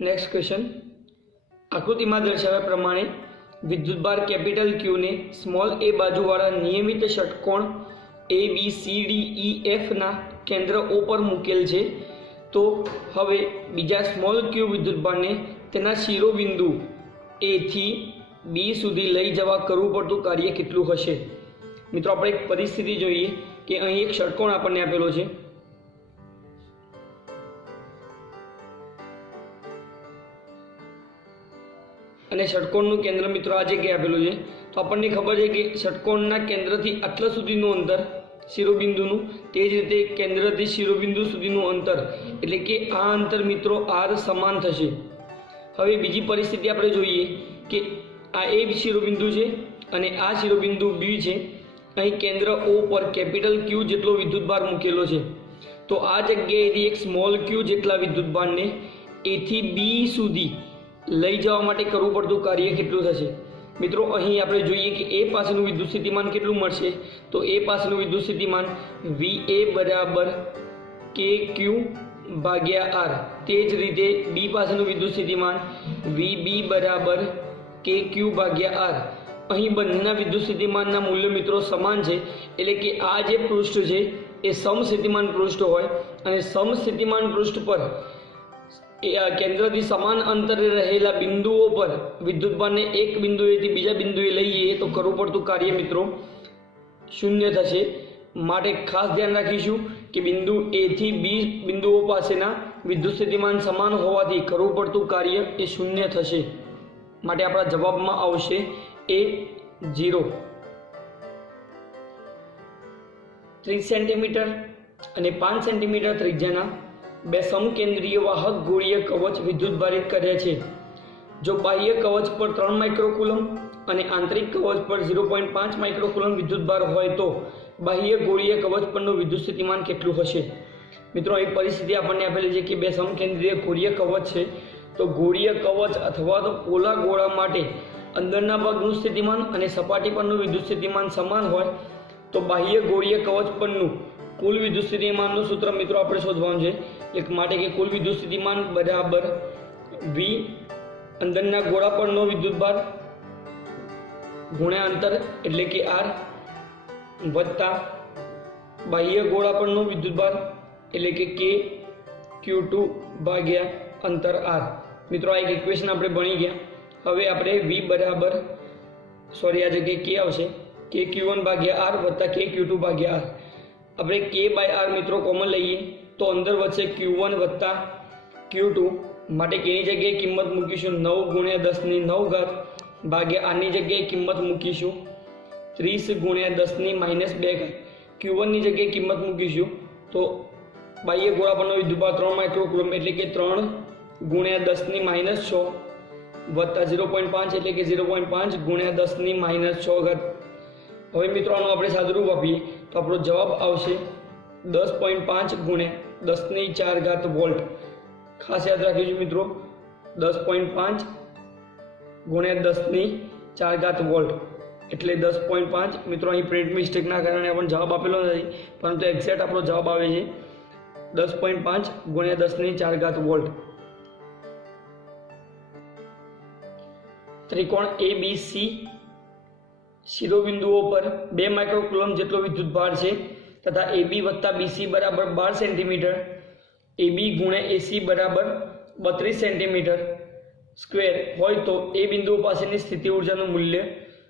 Next question, आकृति में दर्शाव्या प्रमाणे विद्युतभार कैपिटल क्यू ने स्मॉल ए बाजुवाळा नियमित षटकोण A B C D E F ना केंद्र ओ पर मूकेल छे। तो हवे बीजा स्मॉल क्यू विद्युतभार ने तेना शिरोबिंदु ए थी बी सुधी लई जवा करवुं पड़तुं कार्य केटलुं हशे। मित्रों आपणे एक परिस्थिति जोईए कि अहीं एक षटकोण आपणने आपेलो छे। અને ષટકોણનું કેન્દ્ર મિત્રો આ જગ્યાએ આપેલું છે। તો આપણને ખબર છે કે ષટકોણના કેન્દ્રથી આટલા સુધીનું અંતર શિરોબિંદુનું, તે જ રીતે કેન્દ્રથી શિરોબિંદુ સુધીનું અંતર એટલે કે આ અંતર મિત્રો આર સમાન થશે। હવે બીજી પરિસ્થિતિ આપણે જોઈએ કે આ એ શિરોબિંદુ છે અને આ શિરોબિંદુ બી છે। અહીં કેન્દ્ર ઓ પર કેપિટલ ક્યુ જેટલો વિદ્યુતભાર મૂકેલો છે। તો આ જગ્યાએથી એક સ્મોલ ક્યુ જેટલા વિદ્યુતભારને એથી બી સુધી લઈ જવા માટે કરવું પડતું કાર્ય કેટલું થશે। મિત્રો અહીં આપણે જોઈએ કે એ પાસેનું વિદ્યુત સ્થિતિમાન કેટલું મળશે। તો એ પાસેનું વિદ્યુત સ્થિતિમાન વી એ બરાબર કે ક્યુ ભાગ્યા આર। તે જ રીતે બી પાસેનું વિદ્યુત સ્થિતિમાન વી બી બરાબર કે ક્યુ ભાગ્યા આર। અહીં બંનેના વિદ્યુત સ્થિતિમાનના મૂલ્યો મિત્રો સમાન છે, એટલે કે આ જે પૃષ્ઠ છે એ સમસ્થિતિમાન પૃષ્ઠ હોય અને સમસ્થિતિમાન પૃષ્ઠ પર केंद्रथी समान अंतरे रहेला बिंदुओं पर विद्युतभार ने एक बिंदुएथी बीजा बिंदुए लई जईए तो करवुं पड़तुं कार्य मित्रों शून्य थशे। माटे खास ध्यान राखीशुं कि बिंदु ए थी बी बिंदुओं पासेना विद्युत स्थितिमान समान होवाथी करवुं पड़तुं कार्य ए शून्य थशे। माटे आपणा जवाबमां आवशे ए 0। 30 सेंटीमीटर અને 5 सेंटीमीटर त्रिज्याना બે સમકેન્દ્રીય વાહક ગોળીય કવચ વિદ્યુતભારિત કર્યા છે। જો બાહ્ય કવચ પર 3 માઇક્રોકુલમ અને આંતરિક કવચ પર 0.5 માઇક્રોકુલમ વિદ્યુતભાર હોય તો બાહ્ય ગોળીય કવચ પરનું વિદ્યુત સ્થિતિમાન કેટલું હશે। મિત્રો અહીં પરિસ્થિતિ આપણને આપેલી છે કે બે સમકેન્દ્રીય ગોળીય કવચ છે। તો ગોળીય કવચ અથવા તો પોલા ગોળા માટે અંદરના ભાગનું સ્થિતિમાન અને સપાટી પરનું વિદ્યુત સ્થિતિમાન સમાન હોય તો બાહ્ય ગોળીય કવચ પરનું कुल विद्युत स्थितिमान सूत्र मित्रों आपणे शोधवानुं छे। एक माटे के कुल विद्युत स्थितिमान बराबर वी अंदरना गोळा परनो विद्युतभार गुण्या अंतर एटले के आर वत्ता बाह्य गोळा परनो विद्युतभार एटले के Q2 भाग्या अंतर आर। मित्रों आ एक इक्वेशन आपणे भणी गया। हवे आपणे वी बराबर सॉरी आ जग्याए के आवशे के Q1 भाग्या आर वत्ता के Q2 भाग्या आर। अपने के बाय आर मित्रों कॉमन लीए तो अंदर वच्चे Q1 वत्ता Q2 माटे के जगह किंमत मूकीशुं 9 गुण्या 10 ની 9 घात भाग्या आनी जगह किंमत मूकीशुं 30 गुण्या 10 ની -2 घात। Q1 ની जगह किंमत मूकीशुं तो बाह्य गोळा परनो विद्युतभार 3 माइक्रोकूलम एटले के 3 गुण्या 10 ની -6 वत्ता 0.5 एटले के 0.5 गुण्या 10 ની -6 घात। हवे मित्रों आनुं आपणे सादुरूप आपीए तो आपणो जवाब आवशे 10.5 गुण्या 10 ની 4 घात वोल्ट। खास याद राखीजो मित्रों 10.5 गुण्या 10 ની 4 घात वोल्ट एटले 10.5। मित्रों अहीं प्रिंट मिस्टेकना कारणे आपणे जवाब आपेलो नथी, परंतु एक्जेक्ट आपणो जवाब आवे छे 10.5 गुण्या 10 ની 4 घात वोल्ट। त्रिकोण ABC शिरोबिंदुओं पर 2 माइक्रोकूलम जेटलो विद्युतभार है तथा AB वत्ता BC बराबर 12 सेंटीमीटर AB गुण्या AC बराबर 32 सेंटीमीटर स्क्वेर होय तो ए बिंदु पासेनी स्थिति ऊर्जानुं मूल्य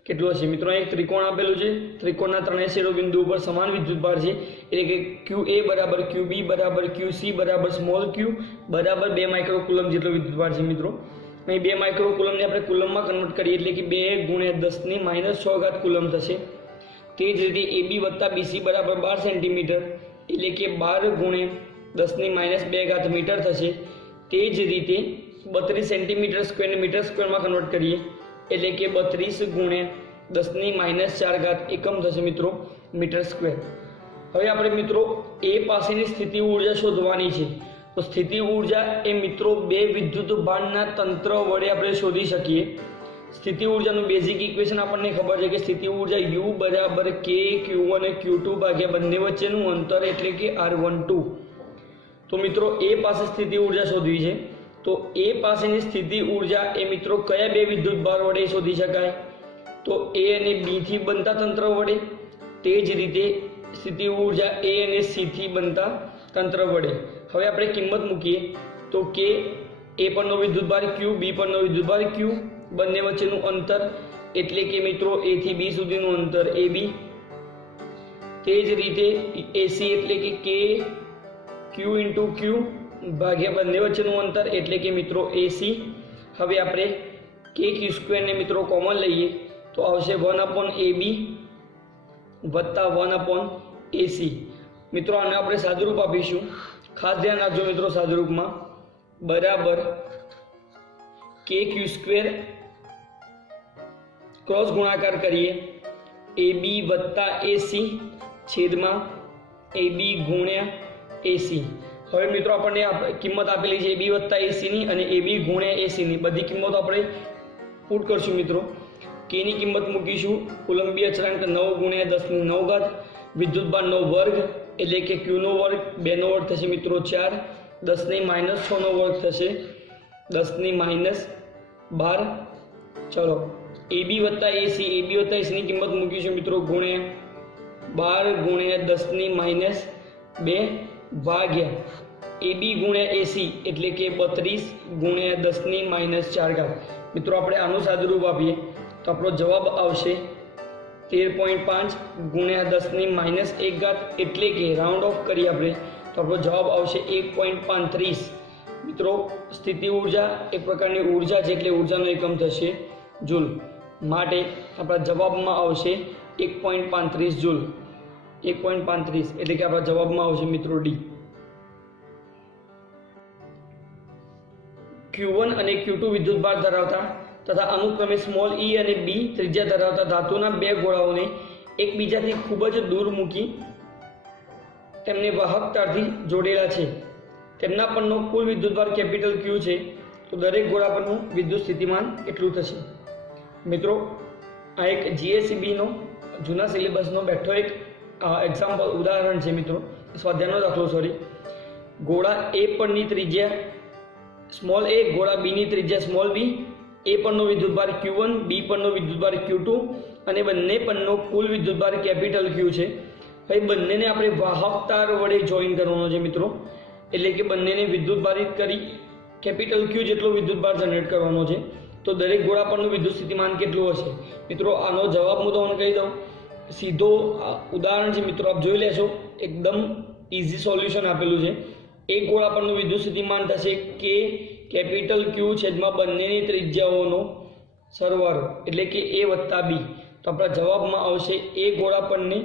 केटलुं हशे। मित्रों एक त्रिकोण आपेलुं छे। त्रिकोणना त्रणेय शिरोबिंदुओं पर समान विद्युतभार है एटले के QA बराबर QB बराबर QC बराबर स्मॉल q बराबर 2 माइक्रोकूलम जेटलो विद्युतभार है। मित्रों अहीं 2 माइक्रोकूलम ने आपणे कूलममां कन्वर्ट करीए एटले के 2 गुण्या 10 ની -6 घात कूलम थशे। ते ज रीते AB वत्ता BC बराबर 12 सेंटीमीटर एटले के 12 गुण्या 10 ની -2 घात मीटर थशे। ते ज रीते 32 सेंटीमीटर स्क्वेर ने मीटर स्क्वेर में कन्वर्ट करिए एटले के 32 गुण्या 10 ની -4 घात एकम थशे मित्रों मीटर स्क्वेर। हवे आपणे मित्रों ए पासेनी स्थिति ऊर्जा शोधवानी छे। तो स्थिति ऊर्जा ए मित्रों बे विद्युतभारना तंत्र वडे आपणे शोधी शकीए। स्थिति ऊर्जानुं बेसिक इक्वेशन आपणे खबर है कि स्थिति ऊर्जा U बराबर K Q1 Q2 भाग्या बंने वच्चेनुं अंतर एटले के R12। तो मित्रों ए पासे स्थिति ऊर्जा शोधवी है તો એ પાસેની સ્થિતિ ઉર્જા એ મિત્રો કયા બે વિદ્યુતભાર વડે શોધી શકાય? તો એ અને બી થી બનતા તંત્ર વડે. તે જ રીતે સ્થિતિ ઉર્જા એ અને સી થી બનતા તંત્ર વડે. હવે આપણે કિંમત મૂકીએ તો કે એ પરનો વિદ્યુતભાર ક્યુ, બી પરનો વિદ્યુતભાર ક્યુ, બંને વચ્ચેનું અંતર એટલે કે મિત્રો એ થી બી સુધીનું અંતર એ બી. તે જ રીતે એસી એટલે કે ક્યુ ઇન્ટુ ક્યુ ભાગ્યા બંને વચ્ચેનું અંતર એટલે કે મિત્રો એસી. હવે આપણે કે ક્યુ સ્ક્વેરને મિત્રો કોમન લઈએ તો આવશે 1/AB વત્તા 1/AC. મિત્રો આને આપણે સાદુરૂપ આપીશું. ખાસ ધ્યાન રાખજો મિત્રો, સાદુરૂપમાં બરાબર કે ક્યુ સ્ક્વેર ક્રોસ ગુણાકાર કરીએ AB વત્તા AC છેદમાં AB ગુણ્યા AC. હવે મિત્રો આપણને કિંમત આપેલી છે AB વત્તા AC ની અને AB ગુણ્યા AC ની. બધી કિંમતો આપણે પુટ કરશું મિત્રો. K ની કિંમત મૂકીશું કુલંબીય અચળાંક 9 ગુણ્યા 10⁹ વિદ્યુતભારનો વર્ગ એટલે કે Q નો વર્ગ, 2 નો વર્ગ થશે મિત્રો 4, 10⁻6 નો વર્ગ થશે 10⁻12. ચલો AB વત્તા AC ની કિંમત મૂકીશું મિત્રો ગુણ્યા 12 ગુણ્યા 10⁻2 ભાગ્યા AB ગુણ્યા AC એટલે કે 32 ગુણ્યા 10⁻4. મિત્રો આપણે આનું સાદુરૂપ આપીએ તો આપણો જવાબ આવશે 13.5 ગુણ્યા 10⁻1 એટલે કે રાઉન્ડ ઓફ કરીએ આપણે તો આપણો જવાબ આવશે 1.35. મિત્રો સ્થિતિ ઉર્જા એક પ્રકારની ઉર્જા છે એટલે ઉર્જાનો એકમ થશે જૂલ. માટે આપણા જવાબમાં આવશે 1.35 જૂલ. 1.35 એટલે કે આપણા જવાબમાં આવશે મિત્રો ડી. Q1 અને Q2 વિદ્યુતભાર ધરાવતા તથા અનુક્રમે સ્મોલ e અને b ત્રિજ્યા ધરાવતા ધાતુના બે ગોળાઓને એકબીજાથી ખૂબ જ દૂર મૂકી તેમને વાહકતાથી જોડેલા છે. તેમના પરનો કુલ વિદ્યુતભાર કેપિટલ Q છે. તો દરેક ગોળા પરનું વિદ્યુત સ્થિતિમાન એટલું થશે. મિત્રો આ એક GSEB નો જૂના સિલેબસનો બેઠો એક એક્ઝામ્પલ ઉદાહરણ છે મિત્રો, સ્વાધ્યાયનો દાખલો. સોરી, ગોળા A પરની ત્રિજ્યા સ્મોલ a, ગોળા B ની ત્રિજ્યા સ્મોલ b, A પરનો વિદ્યુતભાર Q1, B પરનો વિદ્યુતભાર Q2 અને બંને પરનો કુલ વિદ્યુતભાર કેપિટલ Q છે. હવે બંનેને આપણે વાહક તાર વડે જોઈન કરવાનો છે મિત્રો, એટલે કે બંનેને વિદ્યુતભારિત કરી કેપિટલ Q જેટલો વિદ્યુતભાર જનરેટ કરવાનો છે. તો દરેક ગોળા પરનું વિદ્યુત સ્થિતિમાન કેટલું હશે? મિત્રો આનો જવાબ હું તમને કહી દઉં. સીધો ઉદાહરણ છે મિત્રો, આપ જોઈ લેશો. એકદમ ઇઝી સોલ્યુશન આપેલું છે. એક ગોળા પરનું વિદ્યુત સ્થિતિમાન થશે કે કેપિટલ Q છેદમાં બંનેની ત્રિજ્યાઓનો સરવાળો એટલે કે A વત્તા B. તો આપણા જવાબમાં આવશે એ ગોળા પરની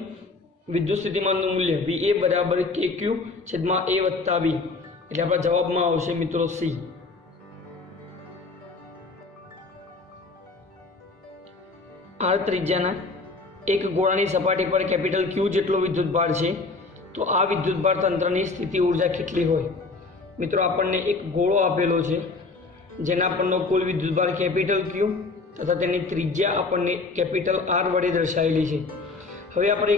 વિદ્યુત સ્થિતિમાનનું મૂલ્ય VA બરાબર KQ છેદમાં A વત્તા B. એટલે આપણા જવાબમાં આવશે મિત્રો C. R ત્રિજ્યાના એક ગોળાની સપાટી પર કેપિટલ Q જેટલો વિદ્યુતભાર છે. તો આ વિદ્યુતભાર તંત્રની સ્થિતિ ઉર્જા કેટલી હોય? મિત્રો આપણને એક ગોળો આપેલો છે જેના પરનો કુલ વિદ્યુતભાર કેપિટલ Q તથા તેની ત્રિજ્યા આપણને કેપિટલ R વડે દર્શાવેલી છે. હવે આપણે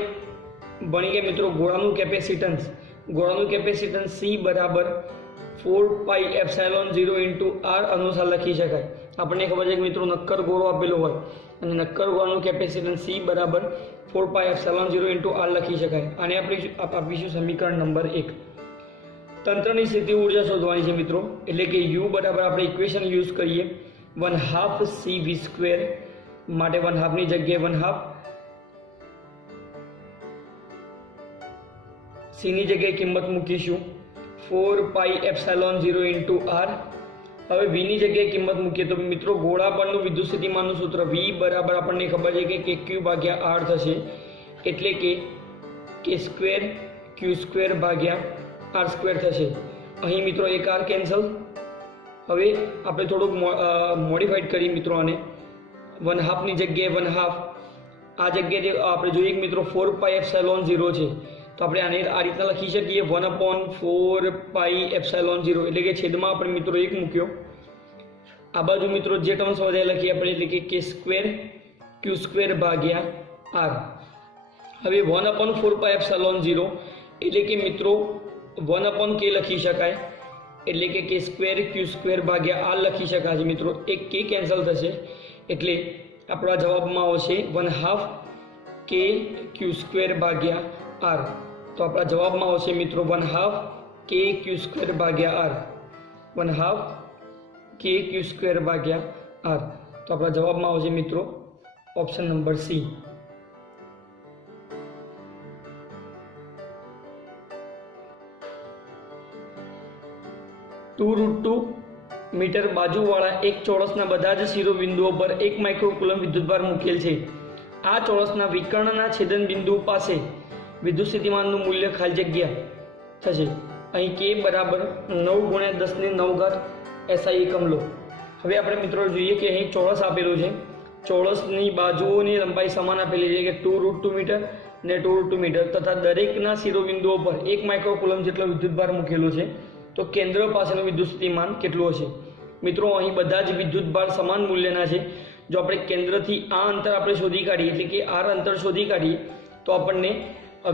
ભણી ગયા મિત્રો ગોળાનું કેપેસિટન્સ. ગોળાનું કેપેસિટન્સ C બરાબર 4πε0 R અનુસાર લખી શકાય. આપણને ખબર છે કે મિત્રો નક્કર ગોળો આપેલો હોય અને નક્કર ગોળાનું કેપેસિટન્સ C બરાબર 4πε0 R લખી શકાય. આને આપણે આપીશું સમીકરણ નંબર 1. તંત્રની સ્થિતિ ઉર્જા શોધવાની છે મિત્રો, એટલે કે U બરાબર આપણે ઇક્વેશન યુઝ કરીએ 1/2 CV². માટે 1/2 ની જગ્યાએ 1/2, C ની જગ્યાએ કિંમત મૂકીશું 4πε0 R. હવે V ની જગ્યાએ કિંમત મૂકીએ તો મિત્રો ગોળા પરનું વિદ્યુત સ્થિતિમાનનું સૂત્ર V બરાબર આપણને ખબર છે કે KQ ભાગ્યા R થશે, એટલે કે K² Q² ભાગ્યા R² થશે. અહીં મિત્રો એક R કેન્સલ. હવે આપણે થોડુંક મોડિફાઈડ કરી મિત્રો આને 1/2 ની જગ્યાએ 1/2, આ જગ્યાએ આપણે જોઈએ કે મિત્રો 4πε0 છે તો આપણે આને આ રીતના લખી શકીએ 1/4πε0 એટલે કે છેદમાં આપણે મિત્રો 1 મૂક્યો. આ બાજુ મિત્રો જે ટર્મ્સ વધારે લખીએ આપણે એટલે કે K² Q² ભાગ્યા R. હવે 1/4πε0 એટલે કે મિત્રો 1/k લખી શકાય. એટલે કે સ્ક્વેર ક્યુ સ્ક્વેર ભાગ્યા આર લખી શકાશે મિત્રો। એક કે કેન્સલ થશે એટલે આપણા જવાબમાં આવશે 1/2 કે ક્યુ સ્ક્વેર ભાગ્યા આર। તો આપણા જવાબમાં આવશે મિત્રો 1/2 કે ક્યુ સ્ક્વેર ભાગ્યા આર, 1/2 કે ક્યુ સ્ક્વેર ભાગ્યા આર। તો આપણા જવાબમાં આવશે મિત્રો ઓપ્શન નંબર સી। (2√2 મીટર બાજુવાળા એક ચોરસના બધા જ શિરોબિંદુઓ પર 1 માઇક્રોકુલમ વિદ્યુતભાર મૂકેલ છે। આ ચોરસના વિકર્ણના છેદન બિંદુ પાસે વિદ્યુત સ્થિતિમાનનું મૂલ્ય ખાલી જગ્યા થશે। અહીં કે બરાબર 9 × 10⁹ SI એકમ લો। હવે આપણે મિત્રો જોઈએ કે અહીં ચોરસ આપેલું છે, ચોરસની બાજુઓની લંબાઈ સમાન આપેલી છે કે 2√2 મીટર ને 2√2 મીટર તથા દરેકના શિરોબિંદુઓ પર 1 માઇક્રોકુલમ જેટલો વિદ્યુતભાર મૂકેલો છે। તો કેન્દ્ર પાસેનું વિદ્યુત સ્થિતિમાન કેટલું હશે? મિત્રો અહીં બધા જ વિદ્યુતભાર સમાન મૂલ્યના છે। જો આપણે કેન્દ્રથી આ અંતર આપણે શોધી કાઢીએ એટલે કે આર અંતર શોધી કાઢીએ તો આપણને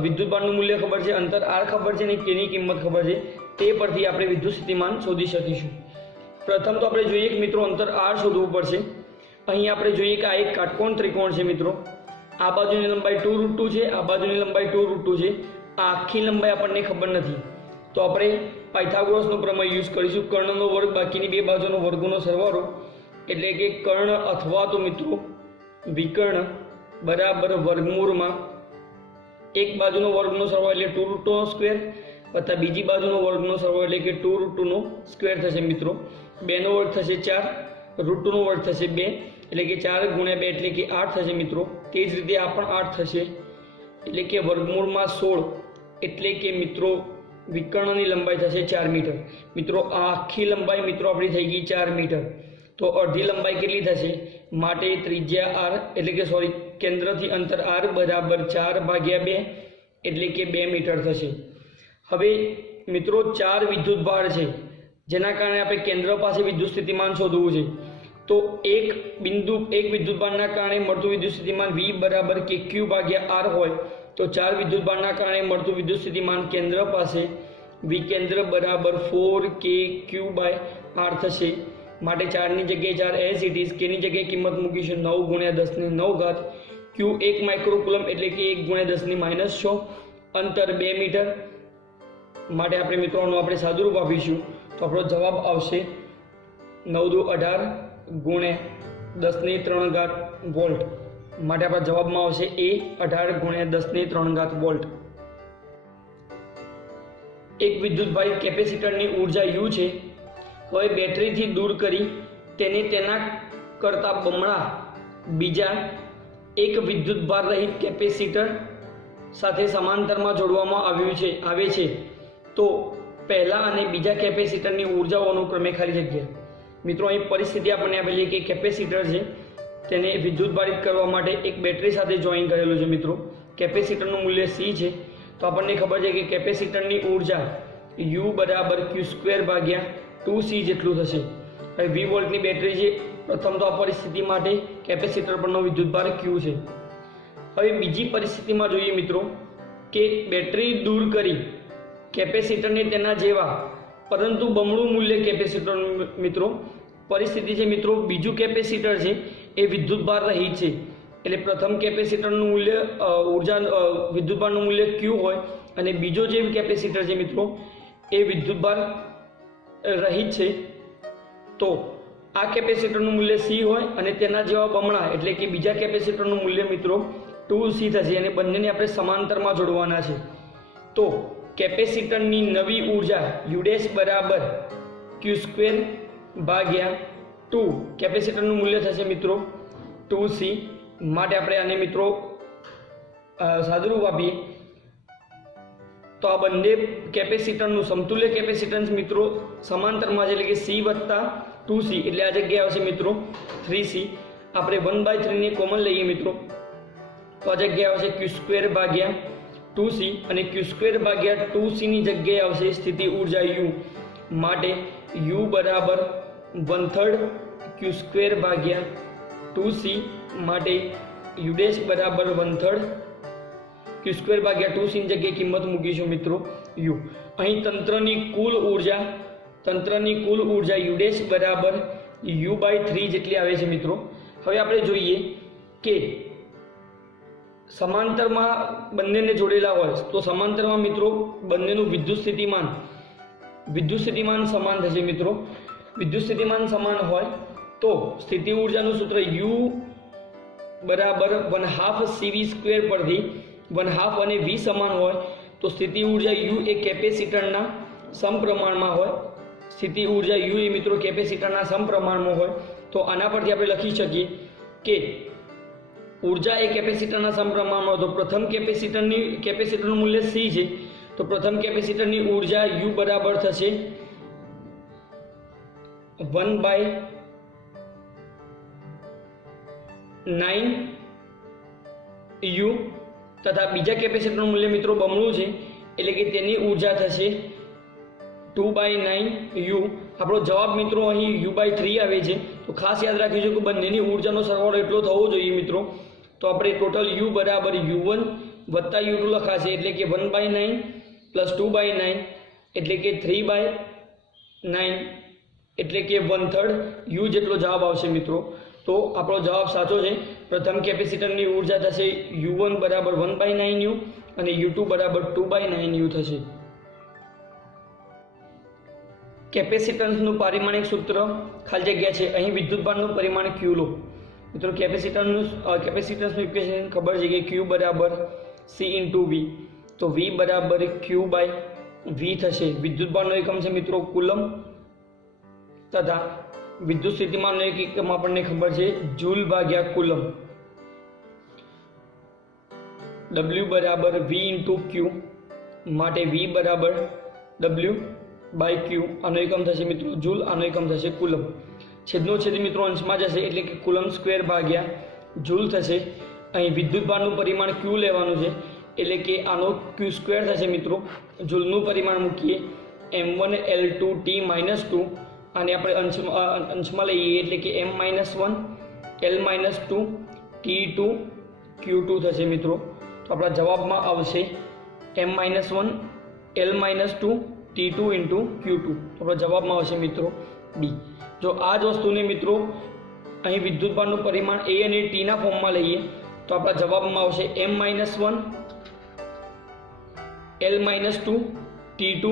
વિદ્યુતભારનું મૂલ્ય ખબર છે, અંતર આર ખબર છે ને કેની કિંમત ખબર છે, તે પરથી આપણે વિદ્યુત સ્થિતિમાન શોધી શકીશું। પ્રથમ તો આપણે જોઈએ કે મિત્રો અંતર આર શોધવું પડશે। અહીં આપણે જોઈએ કે આ એક કાટકોણ ત્રિકોણ છે મિત્રો, આ બાજુની લંબાઈ 2√2 છે, આ બાજુની લંબાઈ 2√2 છે, આ આખી લંબાઈ આપણને ખબર નથી તો આપણે પાયથાગોરસનો પ્રમેય યુઝ કરીશું। કર્ણનો વર્ગ બાકીની બે બાજુનો વર્ગોનો સરવાળો એટલે કે કર્ણ અથવા તો મિત્રો વિકર્ણ બરાબર વર્ગમૂળમાં એક બાજુનો વર્ગનો સરવાળો એટલે 2√2 સ્ક્વેર વત્તા બીજી બાજુનો વર્ગનો સરવાળો એટલે કે 2√2 સ્ક્વેર થશે મિત્રો। 2 નો વર્ગ થશે 4, √2 નો વર્ગ થશે 2 એટલે કે 4 × 2 એટલે કે 8 થશે મિત્રો। તે જ રીતે આ પણ 8 થશે એટલે કે વર્ગમૂળમાં 16 એટલે કે મિત્રો વિકર્ણની લંબાઈ થશે 4 મીટર। મિત્રો આ આખી લંબાઈ મિત્રો આપણી થઈ ગઈ 4 મીટર। તો અડધી લંબાઈ કેટલી થશે? માટે ત્રિજ્યા આર એટલે કે કેન્દ્રથી અંતર આર બરાબર 4/2 એટલે કે 2 મીટર થશે। હવે મિત્રો 4 વિદ્યુતભાર છે જેના કારણે આપણે કેન્દ્ર પાસે વિદ્યુત સ્થિતિમાન શોધવું છે। તો એક વિદ્યુતભારના કારણે મળતું વિદ્યુત સ્થિતિમાન V બરાબર KQ/R હોય તો 4 વિદ્યુતભારના કારણે મળતું વિદ્યુત સ્થિતિમાન કેન્દ્ર પાસે વિકેન્દ્ર બરાબર 4KQ/R થશે। માટે 4 ની જગ્યાએ 4 એઝ ઇટ ઇઝ, કેની જગ્યાએ કિંમત મૂકીશું 9 × 10⁹ Q 1 માઇક્રોકુલમ એટલે કે 1 × 10⁻6, અંતર 2 મીટર। માટે આપણે મિત્રો આનું આપણે સાદુરૂપ આપીશું તો આપણો જવાબ આવશે 9 × 18 × 10⁻³ વોલ્ટ। માટે આપણા જવાબમાં આવશે એ 18 × 10⁻³ વોલ્ટ। એક વિદ્યુતભારિત કેપેસિટરની ઉર્જા U છે। હવે બેટરીથી દૂર કરી તેને તેના કરતાં બમણા બીજા એક વિદ્યુતભાર રહિત કેપેસિટર સાથે સમાંતરમાં જોડવામાં આવે છે તો પહેલા અને બીજા કેપેસિટરની ઉર્જાઓ અનુક્રમે ખાલી જગ્યા। મિત્રો અહીં પરિસ્થિતિ આપણને આપેલી કે કેપેસિટર છે તેને વિદ્યુતભારિત કરવા માટે એક બેટરી સાથે જોઈન કરેલું છે મિત્રો। કેપેસિટરનું મૂલ્ય C છે તો આપણને ખબર છે કે કેપેસિટરની ઉર્જા U બરાબર Q²/2C જેટલું થશે। હવે 20 વોલ્ટની બેટરી છે। પ્રથમ તો આ પરિસ્થિતિ માટે કેપેસિટર પરનો વિદ્યુતભાર Q છે। હવે બીજી પરિસ્થિતિમાં જોઈએ મિત્રો કે બેટરી દૂર કરી કેપેસિટરને તેના જેવા પરંતુ બમણું મૂલ્ય કેપેસિટર મિત્રો પરિસ્થિતિ છે મિત્રો બીજું કેપેસિટર છે એ વિદ્યુતભાર રહિત છે એટલે પ્રથમ કેપેસિટરનું મૂલ્ય વિદ્યુતભારનું મૂલ્ય Q હોય અને બીજો જે કેપેસિટર છે મિત્રો એ વિદ્યુતભાર રહિત છે તો આ કેપેસિટરનું મૂલ્ય C હોય અને તેના જેવા બમણા એટલે કે બીજા કેપેસિટરનું મૂલ્ય મિત્રો 2C થશે અને બંનેને આપણે સમાંતરમાં જોડવાના છે। તો કેપેસિટરની નવી ઉર્જા U' બરાબર Q²/2 કેપેસિટરનું મૂલ્ય થશે મિત્રો 2C। માટે આપણે આને મિત્રો સાદુરૂપ આપીએ તો આ બંને કેપેસિટરનું સમતુલ્ય કેપેસિટન્સ મિત્રો સમાંતરમાં છે એટલે કે C + 2C એટલે આ જગ્યાએ આવશે મિત્રો 3C। આપણે 1/3 ને કોમન લઈએ મિત્રો તો આ જગ્યાએ આવશે Q²/2C અને Q²/2C ની જગ્યાએ આવશે સ્થિતિ ઉર્જા U। માટે U બરાબર 1/3 Q²/2C માટે U' બરાબર 1/3 Q²/2C ની જગ્યાએ કિંમત મૂકીશું મિત્રો U। અહીં તંત્રની કુલ ઉર્જા તંત્રની કુલ ઉર્જા યુ ડેશ બરાબર U/3 જેટલી આવે છે મિત્રો। હવે આપણે જોઈએ કે समांतરમાં બંનેને જોડેલા હોય તો समांतરમાં મિત્રો બંનેનું વિદ્યુત સ્થિતિમાન સમાન થશે મિત્રો। વિદ્યુત સ્થિતિમાન સમાન હોય તો સ્થિતિ ઊર્જાનું સૂત્ર U બરાબર 1/2 CV² પરથી 1/2 અને V સમાન હોય તો સ્થિતિ ઊર્જા U એ કેપેસિટરના સમપ્રમાણમાં હોય। સ્થિતિ ઊર્જા U એ મિત્રો કેપેસિટરના સમપ્રમાણમાં હોય તો આના પરથી આપણે લખી શકીએ કે ऊर्जा ए कैपेसिटर समप्रमाण में तो प्रथम कैपेसिटर मूल्य C है तो प्रथम कैपेसिटर ऊर्जा U बराबर थशे 1/9 U तथा बीजा कैपेसिटर मूल्य मित्रों बमणुं छे एटले के तेनी ऊर्जा थशे 2/9 U। આપણો જવાબ મિત્રો અહીં U/3 આવે છે તો ખાસ યાદ રાખીજો કે બંનેની ઊર્જાનો સરવાળો એટલો થવો જોઈએ મિત્રો। तो આપણે टोटल U बराबर U1 वत्ता U2 લખાશે એટલે કે 1/9 प्लस 2/9 એટલે કે 3/9 એટલે કે 1/3 U જેટલો જવાબ આવશે મિત્રો। તો આપણો જવાબ સાચો છે। પ્રથમ કેપેસિટરની ઊર્જા થશે U1 બરાબર 1/9 U અને U2 બરાબર 2/9 U થશે। કેપેસિટન્સનું પારિમાણિક સૂત્ર ખાલી જગ્યા છે અહીં વિદ્યુતભારનું પરિમાણ Q લો મિત્રો। કેપેસિટન્સનું ઇક્વેશન ખબર છે કે Q બરાબર C × V તો V બરાબર Q/V થશે। વિદ્યુતભારનો એકમ છે મિત્રો કુલમ તથા વિદ્યુત સ્થિતિમાનનો એકમ આપણને ખબર છે જૂલ/કુલમ। W બરાબર V × Q માટે V બરાબર W/Q આનો એકમ થશે મિત્રો જૂલ, આનો એકમ થશે કુલમ। છેદનો છેદ મિત્રો અંશમાં જશે એટલે કે કુલમ સ્ક્વેર ભાગ્યા જૂલ થશે। અહીં વિદ્યુતભારનું પરિમાણ Q લેવાનું છે એટલે કે આનો Q² થશે મિત્રો। જૂલનું પરિમાણ મૂકીએ M1L2T-2 આને આપણે અંશમાં લઈએ એટલે કે M-1 L-2 T2 Q2 થશે મિત્રો। તો આપણા જવાબમાં આવશે M-1 L-2 T2 × Q2 તો આપણા જવાબમાં આવશે મિત્રો B। जो आज वस्तु ने मित्रों अहीं विद्युतभारનું परिमाण A અને T ना फॉर्म में लईए तो आपणा जवाबमां आवशे M-1 L-2 T2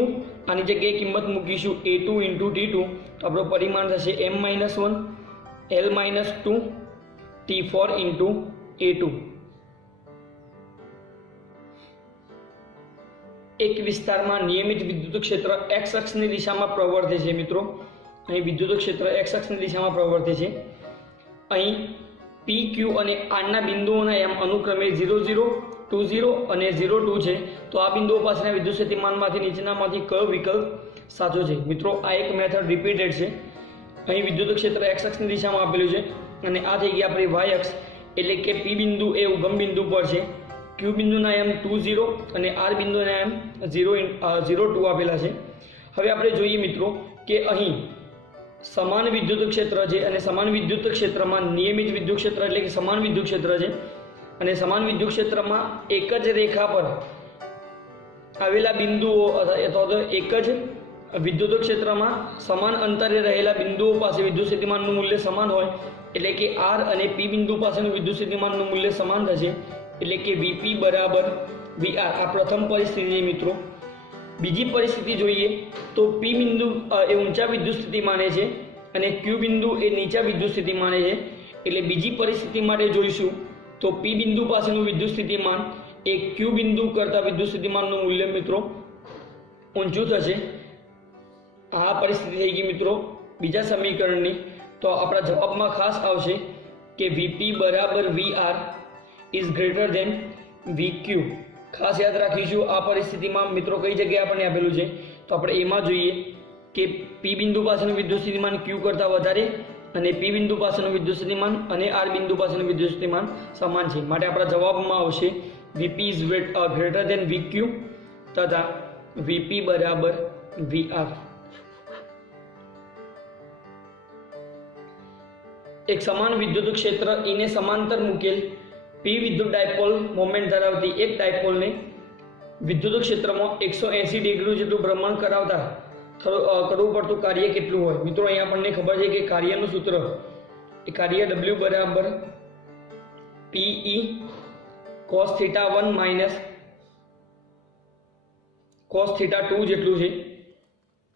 आनी जग्याए किंमत मूकीशुं A2 × T2 तो आपणो परिमाण थशे M-1 L-2 T4 × A2। एक विस्तार में नियमित विद्युत क्षेत्र X अक्षनी दिशा में प्रवर्ते छे मित्रों। અહીં વિદ્યુત ક્ષેત્ર x અક્ષની દિશામાં પ્રવર્તે છે। અહીં P, Q અને R ના બિંદુઓના એમ અનુક્રમે 00, 20 અને 02 છે તો આ બિંદુઓ પાસેના વિદ્યુત સ્થિતિમાનમાંથી નીચેનામાંથી કયો વિકલ્પ સાચો છે મિત્રો। આ એક મેથડ રિપીટેડ છે। અહીં વિદ્યુત ક્ષેત્ર x અક્ષની દિશામાં આપેલું છે અને આ થઈ ગઈ આપણી y અક્ષ એટલે કે P બિંદુ એ ઉગમ બિંદુ પર છે, Q બિંદુના એમ 20 અને R બિંદુના એમ 02 આપેલા છે। હવે આપણે જોઈએ મિત્રો કે અહીં સમાન વિદ્યુત ક્ષેત્ર છે અને સમાન વિદ્યુત ક્ષેત્રમાં નિયમિત વિદ્યુત ક્ષેત્ર એટલે કે સમાન વિદ્યુત ક્ષેત્ર છે અને સમાન વિદ્યુત ક્ષેત્રમાં એક જ રેખા પર આવેલા બિંદુઓ અથવા તો એક જ વિદ્યુત ક્ષેત્રમાં સમાન અંતરે રહેલા બિંદુઓ પાસે વિદ્યુત સ્થિતિમાનનું મૂલ્ય સમાન હોય એટલે કે R અને P બિંદુ પાસેનું વિદ્યુત સ્થિતિમાનનું મૂલ્ય સમાન થશે એટલે કે VP બરાબર VR। આ પ્રથમ પરિસ્થિતિ છે મિત્રો। બીજી પરિસ્થિતિ જોઈએ તો P બિંદુ એ ઊંચા વિદ્યુત સ્થિતિમાને છે અને Q બિંદુ એ નીચા વિદ્યુત સ્થિતિમાને છે એટલે બીજી પરિસ્થિતિ માટે જોઈશું તો P બિંદુ પાસેનું વિદ્યુત સ્થિતિમાન એ Q બિંદુ કરતાં વિદ્યુત સ્થિતિમાનનું મૂલ્ય મિત્રો ઊંચું થશે। આ પરિસ્થિતિ થઈ ગઈ મિત્રો બીજા સમીકરણની। તો આપણા જવાબમાં ખાસ આવશે કે VP બરાબર VR is greater than VQ। खास याद रखीशू आ परिस्थिति में मित्रों कई जगह आपने आपेलू है तो आप एम जोईए कि P बिंदु पासेनुं विद्युत स्थितिमान Q करता वधारे अने P बिंदु पासेनुं विद्युत स्थितिमान अने R बिंदु पासेनुं विद्युत स्थितिमान समान है। माटे आपणा जवाबमां आवशे VP is greater than VQ तथा VP बराबर VR। एक समान विद्युत क्षेत्र E ने समांतर मुकेल P विद्युत डायपोल मोमेंट धरावती एक डायपोल ने विद्युत क्षेत्र में 180 डिग्री जेटलुं भ्रमण करावता કરવું પડતું કાર્ય કેટલું હોય? મિત્રો અહીંયા આપણને ખબર છે કે કાર્યનું સૂત્ર એ કાર્ય W બરાબર PE cos θ1 માઇનસ cos θ2 જેટલું છે.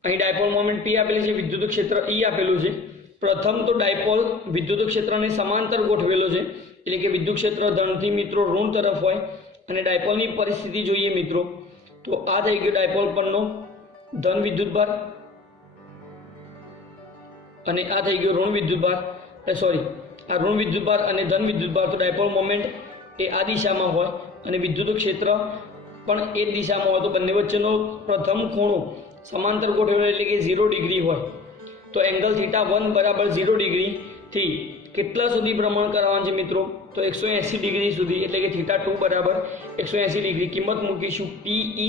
અહીં ડાયપોલ મોમેન્ટ P આપેલી છે, વિદ્યુત ક્ષેત્ર E આપેલું છે. પ્રથમ તો ડાયપોલ વિદ્યુત ક્ષેત્રને સમાંતર ગોઠવેલો છે, એટલે કે વિદ્યુત ક્ષેત્ર ધનથી મિત્રો ઋણ તરફ હોય. અને ડાયપોલની પરિસ્થિતિ જોઈએ મિત્રો તો આ થઈ ગયો ડાયપોલ પરનો ધન વિદ્યુતભાર અને આ થઈ ગયો ઋણ વિદ્યુતભાર. આ ઋણ વિદ્યુતભાર અને ધન વિદ્યુતભાર. તો ડાયપોલ મોમેન્ટ એ આ દિશામાં હોય અને વિદ્યુત ક્ષેત્ર પણ એ જ દિશામાં હોય. તો બંને વચ્ચેનો પ્રથમ ખૂણો સમાંતર ગોઠવેલો એટલે કે 0 ડિગ્રી હોય. તો એંગલ θ1 બરાબર 0 ડિગ્રીથી કેટલા સુધી ભ્રમણ કરવાનું છે મિત્રો? તો 180 ડિગ્રી સુધી, એટલે કે θ2 બરાબર 180 ડિગ્રી. કિંમત મૂકીશું PE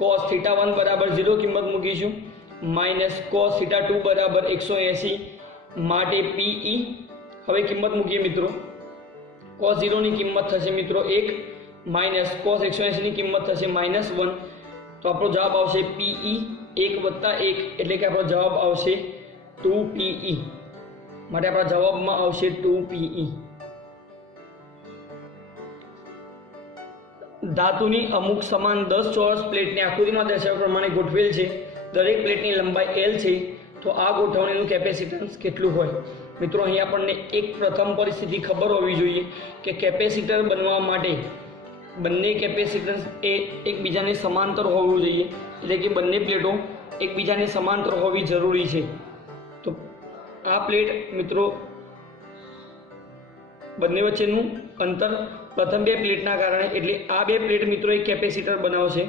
cos θ1 બરાબર 0 કિંમત મૂકીશું માઇનસ cos θ2 બરાબર 180 માટે PE. હવે કિંમત મૂકીએ મિત્રો. cos 0 ની કિંમત થશે મિત્રો 1 માઇનસ cos 180 ની કિંમત થશે -1. તો આપણો જવાબ આવશે PE 1 + 1 એટલે કે આપણો જવાબ આવશે 2PE. માટે આપણા જવાબમાં આવશે 2PE. ધાતુની અમુક સમાન 10 ચોરસ પ્લેટને આકૃતિમાં દર્શાવ્યા પ્રમાણે ગોઠવેલ છે. દરેક પ્લેટની લંબાઈ L છે. તો આ ગોઠવણીનું કેપેસિટન્સ કેટલું હોય? મિત્રો અહીં આપણને એક પ્રથમ પરિસ્થિતિ ખબર હોવી જોઈએ કે કેપેસિટર બનવા માટે બંને કેપેસિટન્સ એ એકબીજાને સમાંતર હોવું જોઈએ, એટલે કે બંને પ્લેટો એકબીજાને સમાંતર હોવી જરૂરી છે. તો આ પ્લેટ મિત્રો બંને વચ્ચેનું અંતર પ્રથમ બે પ્લેટના કારણે, એટલે આ બે પ્લેટ મિત્રો એક કેપેસિટર બનાવશે.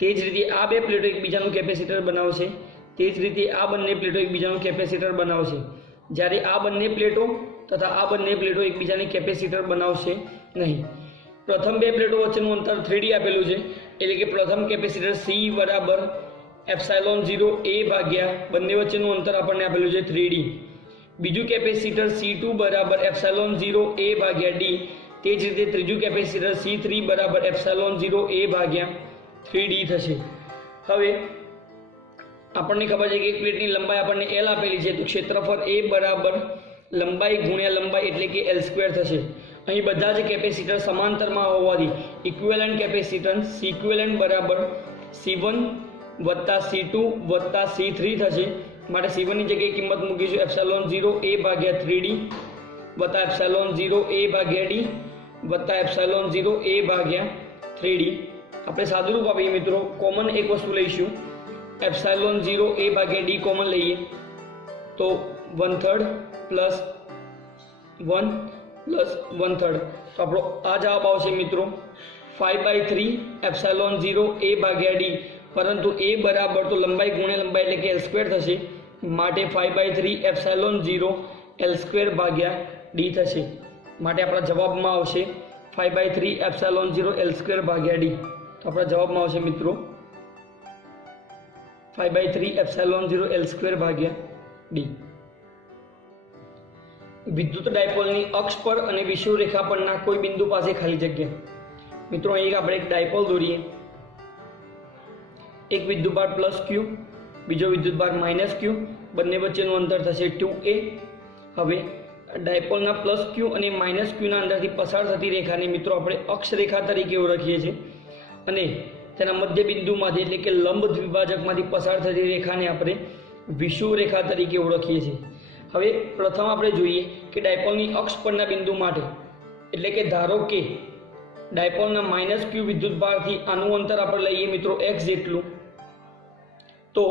તે જ રીતે આ બે પ્લેટો એકબીજાનું કેપેસિટર બનાવશે. તે જ રીતે આ બંને પ્લેટો એકબીજાનું કેપેસિટર બનાવશે. જ્યારે આ બંને પ્લેટો તથા આ બંને પ્લેટો એકબીજાની કેપેસિટર બનાવશે નહીં. પ્રથમ બે પ્લેટો વચ્ચેનું અંતર 3D આપેલું છે, એટલે કે પ્રથમ કેપેસિટર C બરાબર ε0 A ભાગ્યા બંને વચ્ચેનું અંતર આપણને આપેલું છે 3D. બીજું કેપેસિટર C2 બરાબર ε0 A ભાગ્યા D. તે જ રીતે ત્રીજું કેપેસિટર C3 બરાબર ε0 A ભાગ્યા 3D થશે. હવે આપણને ખબર છે કે એક પ્લેટની લંબાઈ આપણને L આપેલી છે, તો ક્ષેત્રફળ A બરાબર લંબાઈ ગુણ્યા લંબાઈ એટલે કે L² થશે. અહીં બધા જ કેપેસિટર સમાંતરમાં હોવાથી ઇક્વિવેલન્ટ કેપેસિટન્સ Cequivalent બરાબર C1 વત્તા C2 વત્તા C3 થશે. માટે C1 ની જગ્યાએ કિંમત મૂકીશું ε0 A ભાગ્યા 3D વત્તા ε0 A ભાગ્યા D વત્તા ε0 A ભાગ્યા 3D. આપણે સાદુરૂપ આપીએ મિત્રો, કોમન એક વસ્તુ લઈશું, ε0 A ભાગ્યા D કોમન લઈએ તો 1/3 પ્લસ 1 પ્લસ 1/3. તો આપણો આ જવાબ આવશે મિત્રો 5/3 ε0 A ભાગ્યા D. પરંતુ A બરાબર તો લંબાઈ ગુણ્યા લંબાઈ એટલે કે L² થશે. માટે 5/3 ε0 L² ભાગ્યા D થશે. માટે આપણા જવાબમાં આવશે 5/3 ε0 L² ભાગ્યા D. તો આપણા જવાબમાં આવશે મિત્રો 5/3 ε0 L² ભાગ્યા D. વિદ્યુત ડાયપોલની અક્ષ પર અને વિષુવરેખા પરના કોઈ બિંદુ પાસે ખાલી જગ્યા. મિત્રો અહીં આપણે એક ડાયપોલ દોરીએ. એક વિદ્યુતભાર +Q, બીજો વિદ્યુતભાર -Q, બંને વચ્ચેનું અંતર થશે 2a. હવે ડાયપોલના +Q અને -Q ના અંદરથી પસાર થતી રેખાને મિત્રો આપણે અક્ષ રેખા તરીકે ઓળખીએ છીએ અને તેના મધ્ય બિંદુમાંથી એટલે કે લંબ દ્વિભાજકમાંથી પસાર થતી રેખાને આપણે વિષુવરેખા તરીકે ઓળખીએ છીએ. હવે પ્રથમ આપણે જોઈએ કે ડાયપોલની અક્ષ પરના બિંદુ માટે, એટલે કે ધારો કે ડાયપોલના -Q વિદ્યુતભારથી આનું અંતર આપણે લઈએ મિત્રો x જેટલું, તો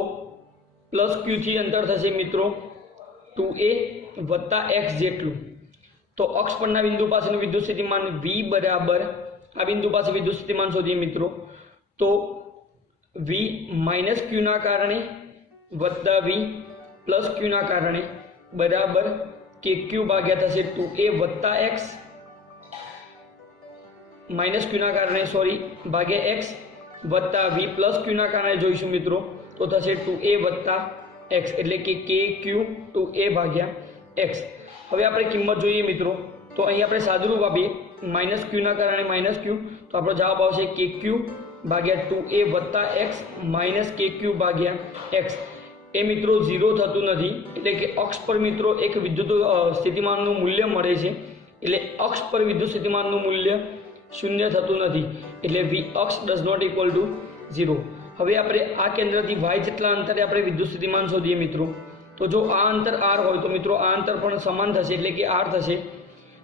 +Q થી અંતર થશે મિત્રો 2a વત્તા x જેટલું. તો અક્ષ પરના બિંદુ પાસેનું વિદ્યુત સ્થિતિમાન V બરાબર, આ બિંદુ પાસે વિદ્યુત સ્થિતિમાન શોધીએ મિત્રો, તો V -Q ના કારણે વત્તા V +Q ના કારણે બરાબર KQ ભાગ્યા થશે 2a વત્તા x -Q ના કારણે ભાગ્યા x વત્તા V +Q ના કારણે જોઈશું મિત્રો તો થશે 2a વત્તા x એટલે કે KQ 2a ભાગ્યા x. હવે આપણે કિંમત જોઈએ મિત્રો, તો અહીં આપણે સાદુરૂપ આપીએ -Q ના કારણે -Q, તો આપણો જવાબ આવશે KQ ભાગ્યા 2a વત્તા x માઇનસ k ક્યુબ ભાગ્યા x એ મિત્રો 0 થતું નથી, એટલે કે અક્ષ પર મિત્રો એક વિદ્યુત સ્થિતિમાનનું મૂલ્ય મળે છે, એટલે અક્ષ પર વિદ્યુત સ્થિતિમાનનું મૂલ્ય શૂન્ય થતું નથી, એટલે v અક્ષ ડઝ નોટ ઇક્વલ ટુ 0. હવે આપણે આ કેન્દ્રથી y જેટલા અંતરે આપણે વિદ્યુત સ્થિતિમાન શોધીએ મિત્રો, તો જો આ અંતર r હોય તો મિત્રો આ અંતર પણ સમાન થશે, એટલે કે r થશે.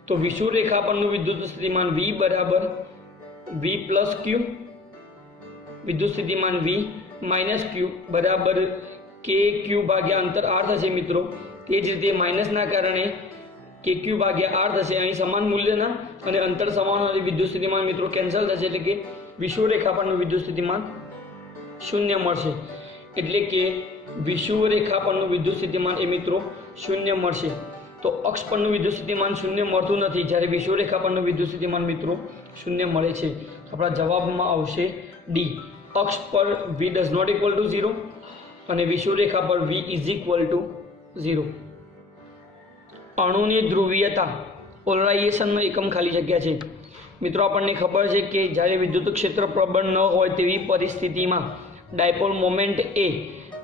તો વિષુવવૃત્ત રેખા પરનું વિદ્યુત સ્થિતિમાન v બરાબર v પ્લસ q, વિદ્યુત સ્થિતિમાન v માઇનસ q બરાબર કે ક્યુ ભાગ્યા અંતર r થશે મિત્રો. તે જ રીતે માઇનસના કારણે કે ક્યુ ભાગ્યા r થશે. અહીં સમાન મૂલ્યના અને અંતર સમાન હોય વિદ્યુત સ્થિતિમાન મિત્રો કેન્સલ થશે, એટલે કે વિષુવવૃત્ત રેખા પરનું વિદ્યુત સ્થિતિમાન શૂન્ય મળશે. એટલે કે વિષુવવૃત્ત રેખા પરનું વિદ્યુત સ્થિતિમાન એ મિત્રો શૂન્ય મળશે. તો અક્ષ પરનું વિદ્યુત સ્થિતિમાન શૂન્ય મળતું નથી, જ્યારે વિષુવવૃત્ત રેખા પરનું વિદ્યુત સ્થિતિમાન મિત્રો શૂન્ય મળે છે. આપણા જવાબમાં આવશે ડી. અક્ષ પર v does not equal to 0 અને વિષુવવૃત્ત રેખા પર v ઇઝ ઇક્વલ ટુ 0. અણુની ધ્રુવીયતા પોલરાઇઝેશનનો એકમ ખાલી જગ્યા છે. મિત્રો આપણને ખબર છે કે જ્યારે વિદ્યુત ક્ષેત્ર પ્રબળ ન હોય તેવી પરિસ્થિતિમાં ડાયપોલ મોમેન્ટ એ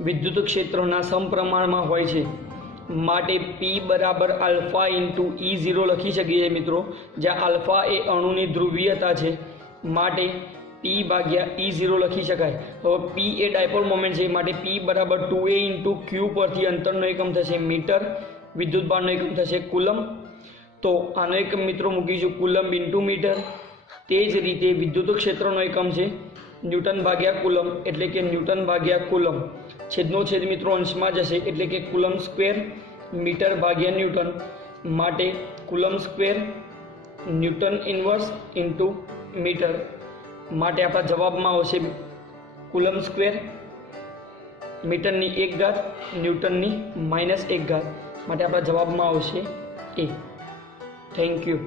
વિદ્યુત ક્ષેત્રના સમપ્રમાણમાં હોય છે, માટે p બરાબર આલ્ફા ઇન્ટુ E0 લખી શકીએ છીએ મિત્રો, જ્યાં આલ્ફા એ અણુની ધ્રુવીયતા છે, માટે p ભાગ્યા E0 લખી શકાય. હવે p એ ડાયપોલ મોમેન્ટ છે, માટે p બરાબર 2a ઇન્ટુ q પરથી અંતરનો એકમ થશે મીટર, વિદ્યુતભારનો એકમ થશે કુલમ. તો આનો એકમ મિત્રો મૂકીશું કુલમ ઇન્ટુ મીટર. તે જ રીતે વિદ્યુત ક્ષેત્રનો એકમ છે ન્યૂટન ભાગ્યા કુલમ, એટલે કે ન્યૂટન ભાગ્યા કુલમ. છેદનો છેદ મિત્રો અંશમાં જશે, એટલે કે કુલમ સ્ક્વેર મીટર ભાગ્યા ન્યૂટન, માટે coulomb square newton inverse into metre. માટે આપણા જવાબમાં આવશે કુલમ સ્ક્વેર મીટરની 1 ઘાત ન્યૂટનની -1 ઘાત. માટે આપણા જવાબમાં આવશે એ. Thank you.